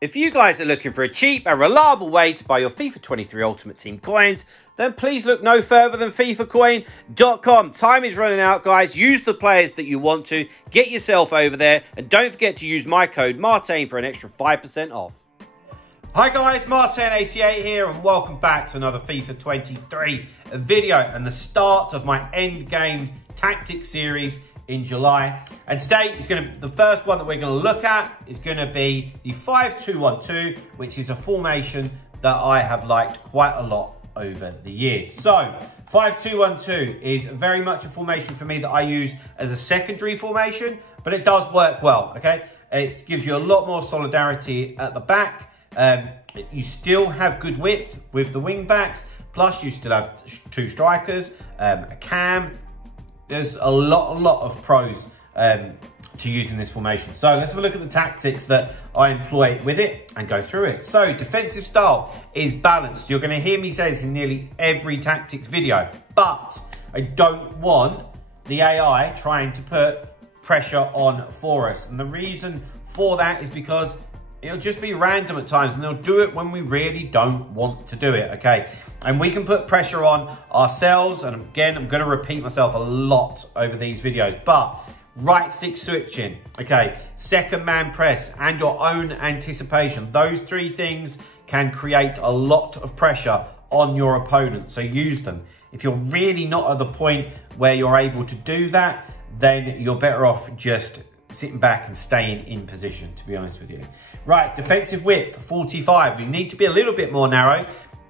If you guys are looking for a cheap and reliable way to buy your FIFA 23 Ultimate Team coins, then please look no further than FIFAcoin.com. Time is running out, guys. Use the players that you want to. Get yourself over there. And don't forget to use my code Martin for an extra 5% off. Hi guys, Martin88 here and welcome back to another FIFA 23 video and the start of my End Games Tactics series in July. And today is the first one that we're going to look at is going to be the 5-2-1-2, which is a formation that I have liked quite a lot over the years. So 5-2-1-2 is very much a formation for me that I use as a secondary formation, but it does work well, okay? It gives you a lot more solidarity at the back. You still have good width with the wing backs, plus you still have two strikers, a cam. There's a lot of pros to using this formation. So let's have a look at the tactics that I employ with it and go through it. So defensive style is balanced. You're going to hear me say this in nearly every tactics video, but I don't want the AI trying to put pressure on for us. And the reason for that is because it'll just be random at times and they'll do it when we really don't want to do it, okay? And we can put pressure on ourselves. And again, I'm going to repeat myself a lot over these videos, but right stick switching, okay? Second man press and your own anticipation. Those three things can create a lot of pressure on your opponent, so use them. If you're really not at the point where you're able to do that, then you're better off just sitting back and staying in position, to be honest with you. Right, defensive width, 45. We need to be a little bit more narrow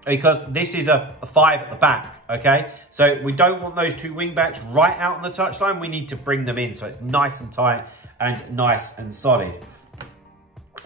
because this is a 5 at the back, okay? So we don't want those two wing backs right out on the touchline. We need to bring them in so it's nice and tight and nice and solid.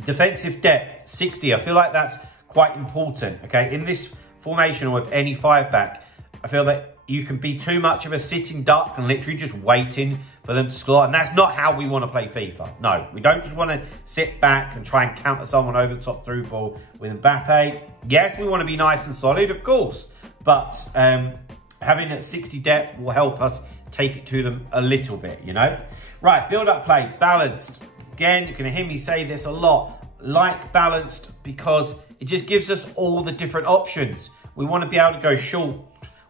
Defensive depth, 60. I feel like that's quite important, okay? In this formation or with any 5 back, I feel that you can be too much of a sitting duck and literally just waiting for them to score. And that's not how we want to play FIFA. No, we don't just want to sit back and try and counter someone over the top through ball with Mbappe. Yes, we want to be nice and solid, of course. But having that 60 depth will help us take it to them a little bit, you know? Right, build-up play, balanced. Again, you're going to hear me say this a lot. Like balanced because it just gives us all the different options. We want to be able to go short.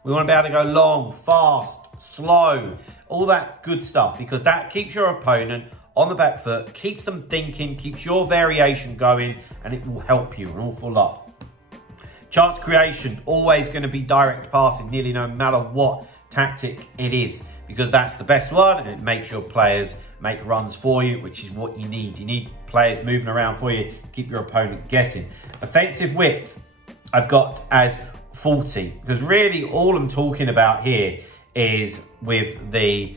We want to be able to go long, fast, slow, all that good stuff, because that keeps your opponent on the back foot, keeps them thinking, keeps your variation going, and it will help you an awful lot. Chance creation, always going to be direct passing, nearly no matter what tactic it is, because that's the best one, and it makes your players make runs for you, which is what you need. You need players moving around for you, keep your opponent guessing. Offensive width, I've got as 40, because really all I'm talking about here is with the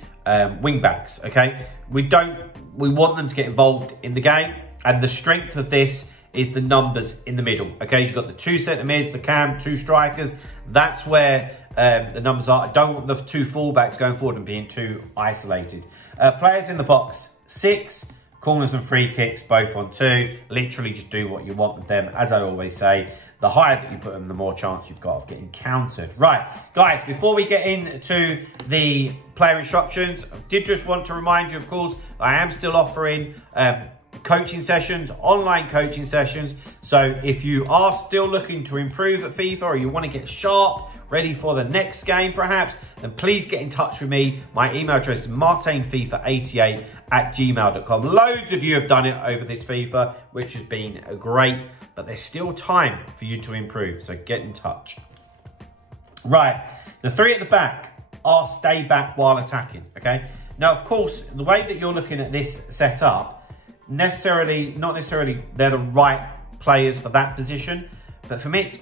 wing backs, okay? We want them to get involved in the game, and the strength of this is the numbers in the middle, okay? You've got the 2 centre mids, the cam, 2 strikers. That's where the numbers are. I don't want the 2 fullbacks going forward and being too isolated. Players in the box, 6. Corners and free kicks, both on 2. Literally just do what you want with them. As I always say, the higher that you put them, the more chance you've got of getting countered. Right, guys, before we get into the player instructions, I did just want to remind you, of course, I am still offering coaching sessions, online coaching sessions. So if you are still looking to improve at FIFA or you want to get sharp, ready for the next game perhaps, then please get in touch with me. My email address is martinfifa88@gmail.com. Loads of you have done it over this FIFA, which has been great, but there's still time for you to improve, so get in touch. Right, the 3 at the back are stay back while attacking, okay? Now, of course, the way that you're looking at this setup, not necessarily they're the right players for that position, but for me, it's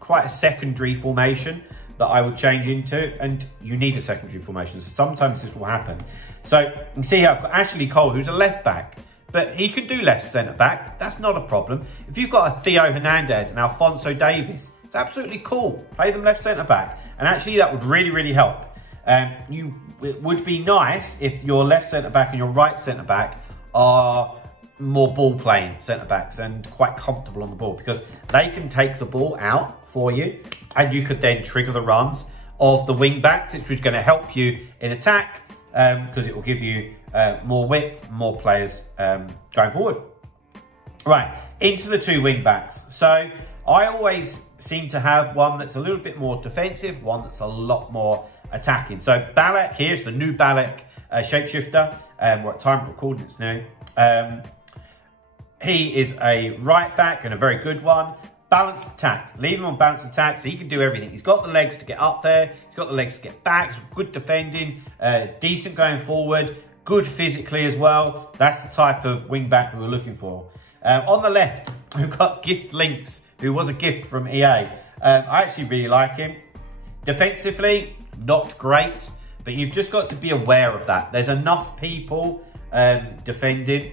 quite a secondary formation that I would change into, and you need a secondary formation, so sometimes this will happen. So you can see here, I've got Ashley Cole, who's a left back, but he could do left centre back. That's not a problem. If you've got a Theo Hernandez and Alphonso Davies, it's absolutely cool. Play them left centre back, and actually that would really help. It would be nice if your left centre back and your right centre back are more ball playing centre backs and quite comfortable on the ball, because they can take the ball out for you and you could then trigger the runs of the wing backs, which is going to help you in attack because it will give you more width, more players going forward. Right, into the two wing backs. So I always seem to have one that's a little bit more defensive, one that's a lot more attacking. So Balak, here's the new Balak shapeshifter. We're at time of recording, it's new. He is a right back and a very good one. Balanced attack. Leave him on balanced attack so he can do everything. He's got the legs to get up there. He's got the legs to get back. Good defending. Decent going forward. Good physically as well. That's the type of wing back that we're looking for. On the left, we've got Gift Links, who was a gift from EA. I actually really like him. Defensively, not great, but you've just got to be aware of that. There's enough people defending,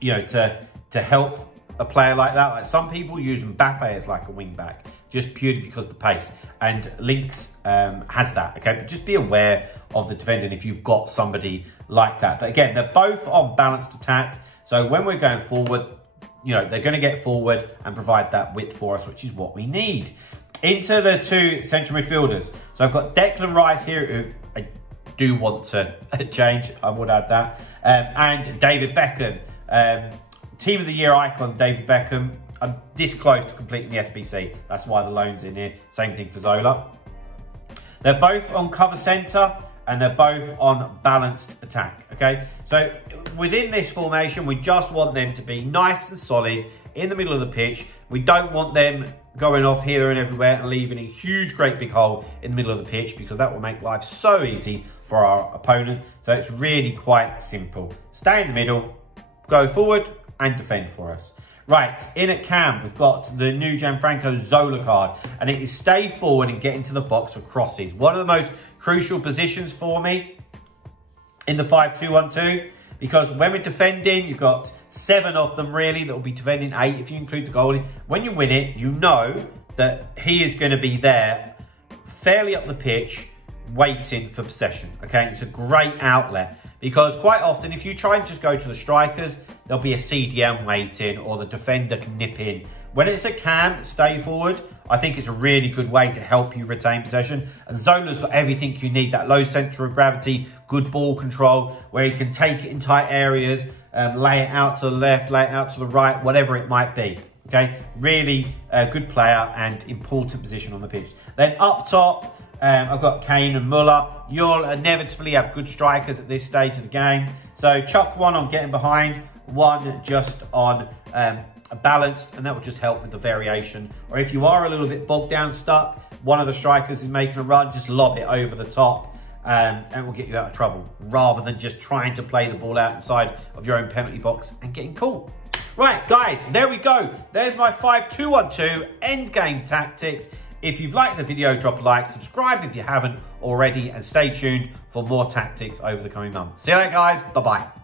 you know, to help a player like that. Like some people use Mbappe as like a wing back, just purely because of the pace. And Links has that, okay? But just be aware of the defending if you've got somebody like that. But again, they're both on balanced attack. So when we're going forward, you know, they're going to get forward and provide that width for us, which is what we need. Into the two central midfielders. So I've got Declan Rice here, who I do want to change. I would add that. And David Beckham. Team of the Year icon, David Beckham. I'm this close to completing the SBC. That's why the loan's in here. Same thing for Zola. They're both on cover centre and they're both on balanced attack, okay? So within this formation, we just want them to be nice and solid in the middle of the pitch. We don't want them going off here and everywhere and leaving a huge, great big hole in the middle of the pitch, because that will make life so easy for our opponent. So it's really quite simple. Stay in the middle, go forward, and defend for us. Right, in at cam, we've got the new Gianfranco Zola card, and it is stay forward and get into the box for crosses. One of the most crucial positions for me in the 5-2-1-2, because when we're defending, you've got 7 of them really that will be defending 8 if you include the goalie. When you win it, you know that he is going to be there fairly up the pitch waiting for possession, okay? It's a great outlet. Because quite often, if you try and just go to the strikers, there'll be a CDM waiting or the defender can nip in. When it's a cam, stay forward, I think it's a really good way to help you retain possession. And Zola's got everything you need. That low centre of gravity, good ball control, where he can take it in tight areas, lay it out to the left, lay it out to the right, whatever it might be. Okay, really good player and important position on the pitch. Then up top, I've got Kane and Muller. You'll inevitably have good strikers at this stage of the game. So chuck one on getting behind, one just on balanced, and that will just help with the variation. Or if you are a little bit bogged down, stuck, one of the strikers is making a run, just lob it over the top and it will get you out of trouble, rather than just trying to play the ball out inside of your own penalty box and getting caught. Right, guys, there we go. There's my 5-2-1-2 endgame tactics. If you've liked the video, drop a like, subscribe if you haven't already, and stay tuned for more tactics over the coming months. See you later, guys. Bye-bye.